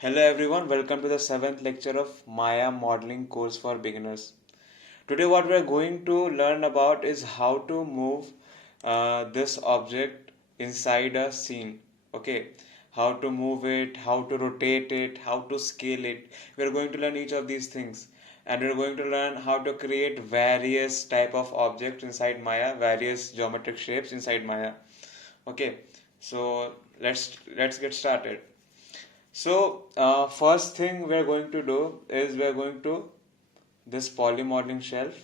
Hello everyone, welcome to the 7th lecture of Maya modeling course for beginners. Today what we are going to learn about is how to move this object inside a scene. Okay, how to move it, how to rotate it, how to scale it. We are going to learn each of these things, and we are going to learn how to create various type of objects inside Maya, various geometric shapes inside Maya. Okay, so let's get started. So first thing we're going to do is we're going to this polymodeling shelf,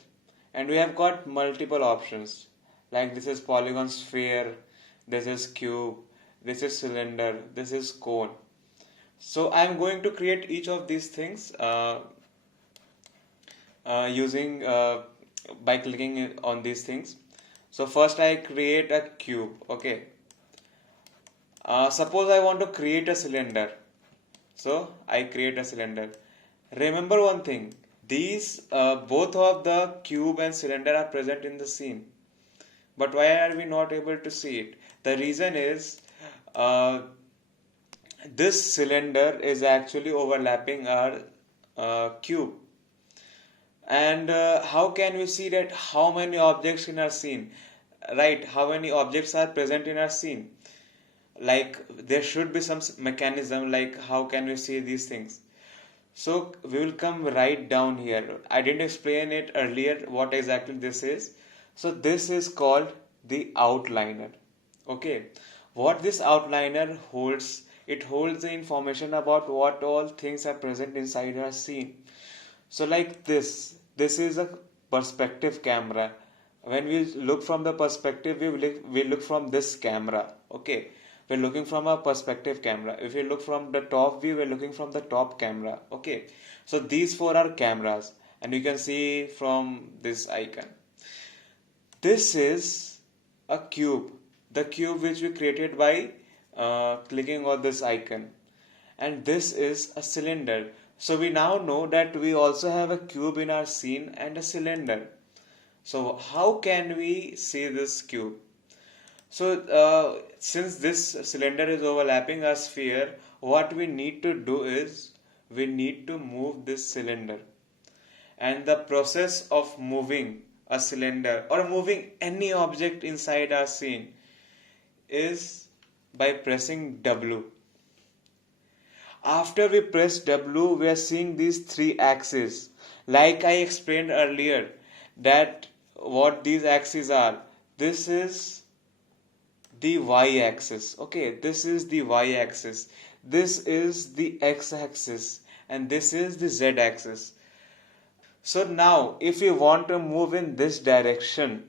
and we have got multiple options like this is polygon sphere, this is cube, this is cylinder, this is cone. So I'm going to create each of these things using by clicking on these things. So first I create a cube. Okay, suppose I want to create a cylinder. So I create a cylinder. Remember one thing, these both of the cube and cylinder are present in the scene. But why are we not able to see it? The reason is uh, this cylinder is actually overlapping our cube. And how can we see that how many objects in our scene? Right, how many objects are present in our scene? Like there should be some mechanism, like how can we see these things? So we will come right down here. I didn't explain it earlier what exactly this is. So this is called the outliner. Okay. What this outliner holds, it holds the information about what all things are present inside our scene. So like this is a perspective camera. When we look from the perspective, we look from this camera. Okay, we're looking from a perspective camera. If we look from the top view, we're looking from the top camera. Okay, so these four are cameras, and you can see from this icon. This is a cube, the cube which we created by clicking on this icon, and this is a cylinder. So we now know that we also have a cube in our scene and a cylinder. So how can we see this cube? So since this cylinder is overlapping a sphere, what we need to do is we need to move this cylinder. And the process of moving a cylinder or moving any object inside our scene is by pressing W. After we press W, we are seeing these three axes. Like I explained earlier, that what these axes are. This is the y-axis. Okay, this is the y-axis. This is the x-axis, and this is the z-axis. So now, if we want to move in this direction,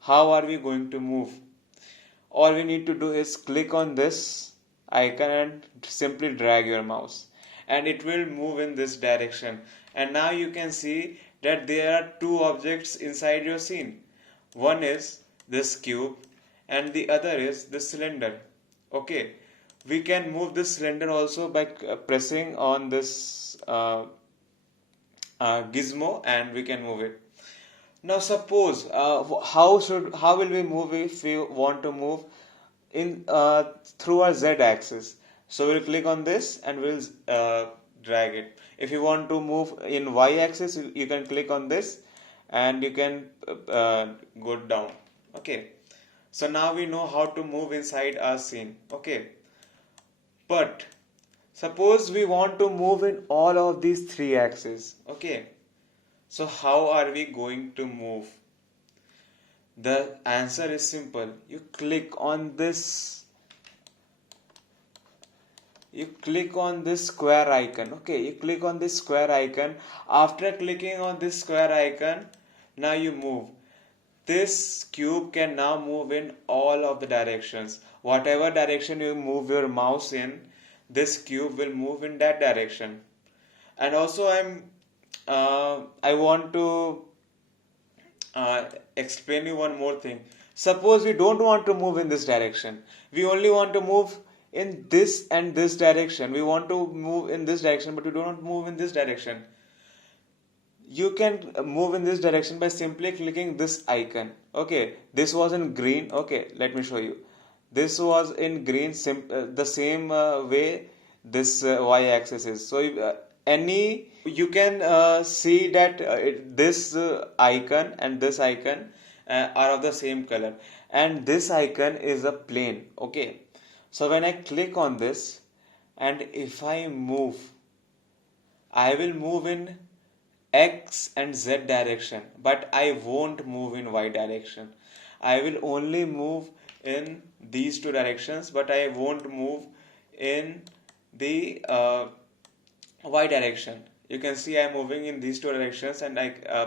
how are we going to move? All we need to do is click on this icon and simply drag your mouse, and it will move in this direction. And now you can see that there are two objects inside your scene. One is this cube and the other is the cylinder. Okay, we can move this cylinder also by pressing on this gizmo, and we can move it. Now suppose how will we move if we want to move in through our z axis? So we'll click on this and we'll drag it. If you want to move in y axis, you can click on this and you can go down. Okay, so now we know how to move inside our scene. Okay, but suppose we want to move in all of these three axes. Okay, so how are we going to move? The answer is simple. You click on this square icon. Okay, you click on this square icon. After clicking on this square icon, now you move. This cube can now move in all of the directions. Whatever direction you move your mouse in, this cube will move in that direction. And also I want to explain you one more thing. Suppose we don't want to move in this direction. We only want to move in this and this direction. We want to move in this direction, but we do not move in this direction. You can move in this direction by simply clicking this icon. Okay, this was in green. Okay, let me show you. This was in green, the same way this y axis is. So if, any you can see that this icon and this icon are of the same color, and this icon is a plane. Okay, so when I click on this and if I move, I will move in X and Z direction, but I won't move in Y direction. I will only move in these two directions, but I won't move in the Y direction. You can see I'm moving in these two directions and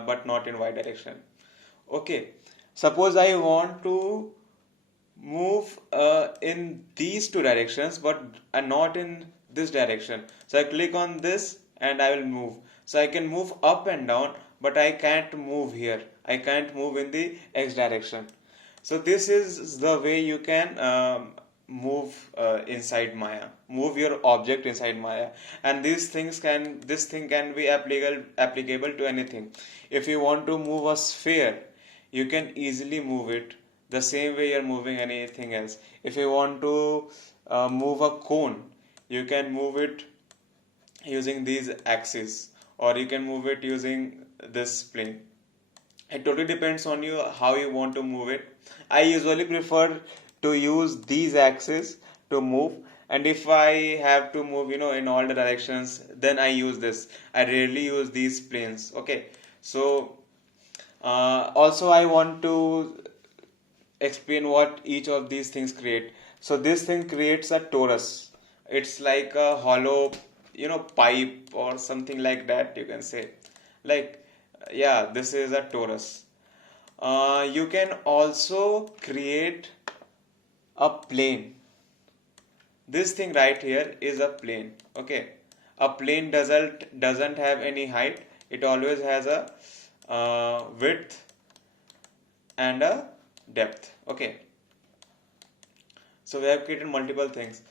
but not in Y direction. Okay, suppose I want to move in these two directions but not in this direction, so I click on this and I will move. So I can move up and down, but I can't move here, I can't move in the X direction. So this is the way you can move inside Maya, move your object inside Maya. And this thing can be applicable to anything. If you want to move a sphere, you can easily move it the same way you're moving anything else. If you want to move a cone, you can move it using these axes, or you can move it using this plane. It totally depends on you how you want to move it. I usually prefer to use these axes to move, and if I have to move, in all the directions, then I use this. I rarely use these planes. Okay, so also I want to explain what each of these things create. So this thing creates a torus. It's like a hollow, pipe or something like that, you can say. Like, yeah, this is a torus. You can also create a plane. This thing right here is a plane. Okay, a plane doesn't have any height. It always has a width and a depth. Okay, so we have created multiple things.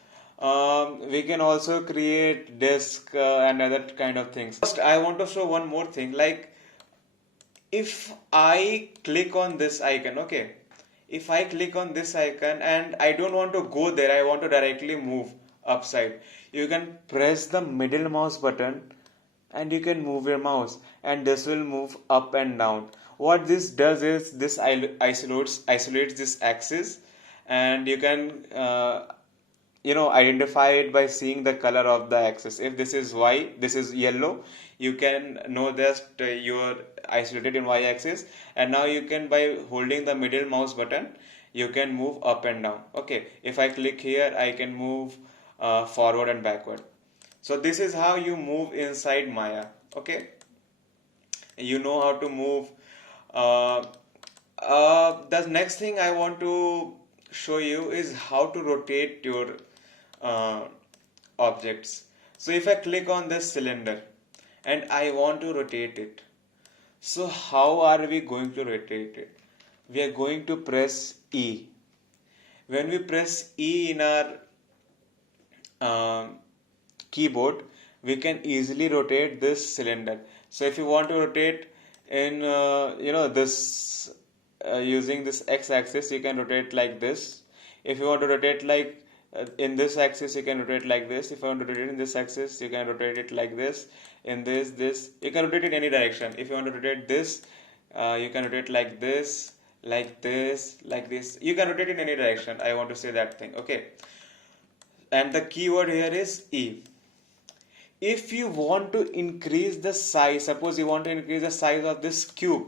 We can also create disk and other kind of things. First, I want to show one more thing. Like, if I click on this icon, okay, if I click on this icon and I don't want to go there, I want to directly move upside, you can press the middle mouse button and you can move your mouse, and this will move up and down. What this does is this isolates this axis, and you can identify it by seeing the color of the axis. If this is y, this is yellow, you can know that you're isolated in y axis. And now you can, by holding the middle mouse button, you can move up and down. Okay, if I click here, I can move forward and backward. So this is how you move inside Maya. Okay, you know how to move. The next thing I want to show you is how to rotate your uh, objects. So if I click on this cylinder and I want to rotate it, so how are we going to rotate it? We are going to press E. When we press E in our keyboard, we can easily rotate this cylinder. So if you want to rotate in this using this x-axis, you can rotate like this. If you want to rotate like in this axis, you can rotate like this. If you want to rotate in this axis, you can rotate it like this. In this you can rotate in any direction. If you want to rotate this, you can rotate like this, like this, like this. You can rotate in any direction. I want to say that thing. Okay, and the keyword here is E. If you want to increase the size, suppose you want to increase the size of this cube,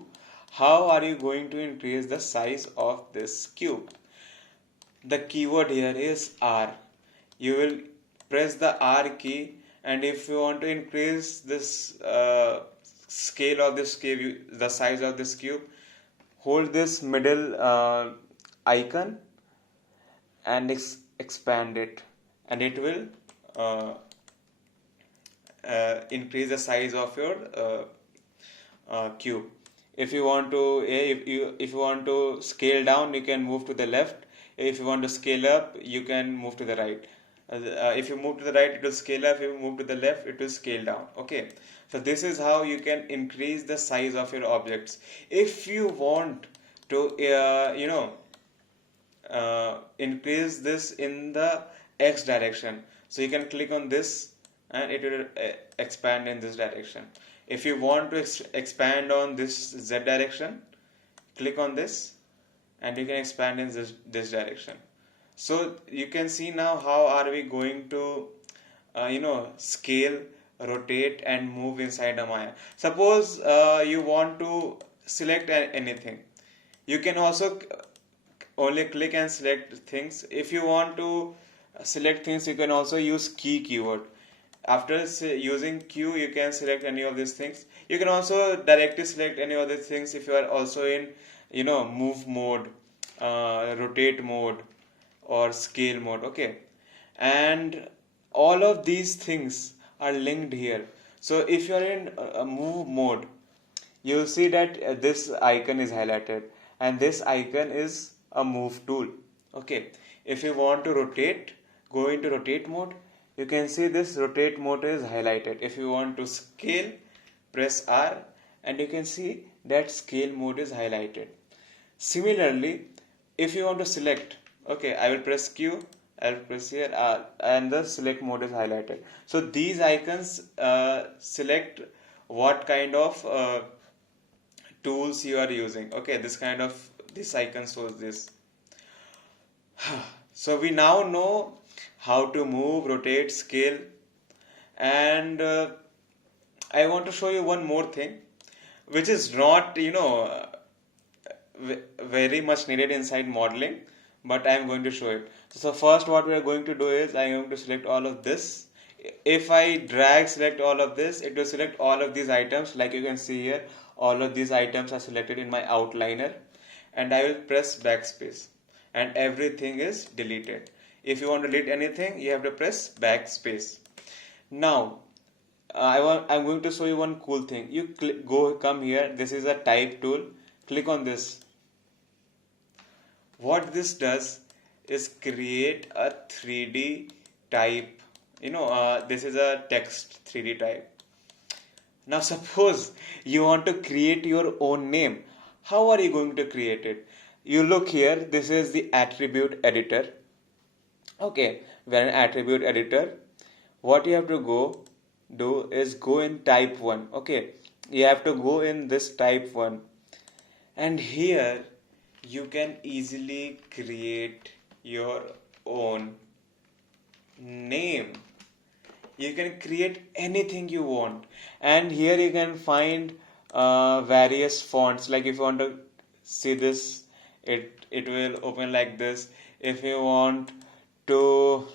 how are you going to increase the size of this cube? The keyword here is R. You will press the R key, and if you want to increase this scale of this cube, the size of this cube, hold this middle icon and expand it, and it will increase the size of your cube. If you want to scale down, you can move to the left. If you want to scale up, you can move to the right. If you move to the right, it will scale up. If you move to the left, it will scale down. Okay, so this is how you can increase the size of your objects. If you want to increase this in the x direction, So you can click on this and it will expand in this direction. If you want to expand on this Z direction, click on this and you can expand in this direction. So you can see now how are we going to scale, rotate and move inside a Maya. Suppose you want to select anything, you can also only click and select things. If you want to select things, you can also use key keyword. After using Q, you can select any of these things. You can also directly select any of these things if you are also in move mode, rotate mode or scale mode. Okay, and all of these things are linked here. So if you are in move mode, you'll see that this icon is highlighted and this icon is a move tool. Okay, if you want to rotate, go into rotate mode, you can see this rotate mode is highlighted. If you want to scale, press R and you can see that scale mode is highlighted. Similarly, if you want to select, okay, I will press Q, I'll press here R and the select mode is highlighted. So these icons select what kind of tools you are using. Okay, this icon shows this. So we now know how to move, rotate, scale, and I want to show you one more thing which is not very much needed inside modeling, but I am going to show it. So first what we are going to do is I am going to select all of this. If I drag select all of this, it will select all of these items. Like you can see here, all of these items are selected in my outliner, and I will press backspace and everything is deleted. If you want to delete anything, you have to press backspace. Now I'm going to show you one cool thing. You come here, this is a type tool, click on this. What this does is create a 3D type. This is a text 3D type. Now suppose you want to create your own name. How are you going to create it? You look here, this is the attribute editor. Okay, we're an attribute editor. What you have to do is go in type 1. Okay, you have to go in this type 1. And here you can easily create your own name. You can create anything you want, and here you can find various fonts. Like if you want to see this, it will open like this. If you want to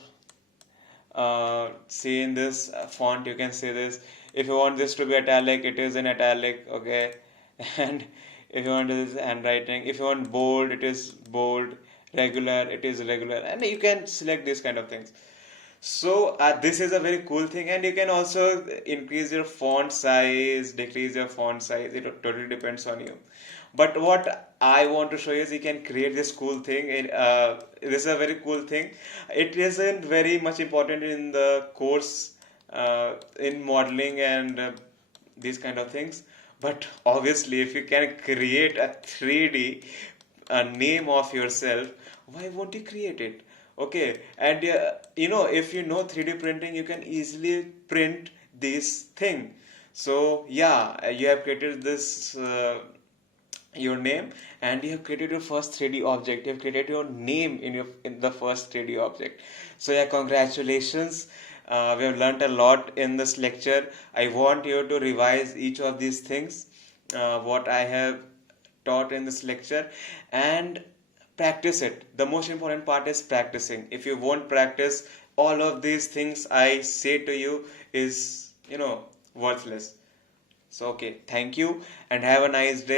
see in this font, you can see this. If you want this to be italic, it is in italic. Okay, and if you want this handwriting, if you want bold, it is bold. Regular, it is regular, and you can select these kind of things. So this is a very cool thing, and you can also increase your font size, decrease your font size. It totally depends on you. But what I want to show you is you can create this cool thing. This is a very cool thing. It isn't very much important in the course in modeling and these kind of things. But obviously, if you can create a 3D name of yourself, why won't you create it? Okay, and if you know 3D printing, you can easily print this thing. So yeah, you have created this your name, and you have created your first 3D object. You have created your name in the first 3D object. So yeah, congratulations. We have learned a lot in this lecture. I want you to revise each of these things what I have taught in this lecture, and practice it. The most important part is practicing. If you won't practice, all of these things I say to you is worthless. So okay, thank you and have a nice day.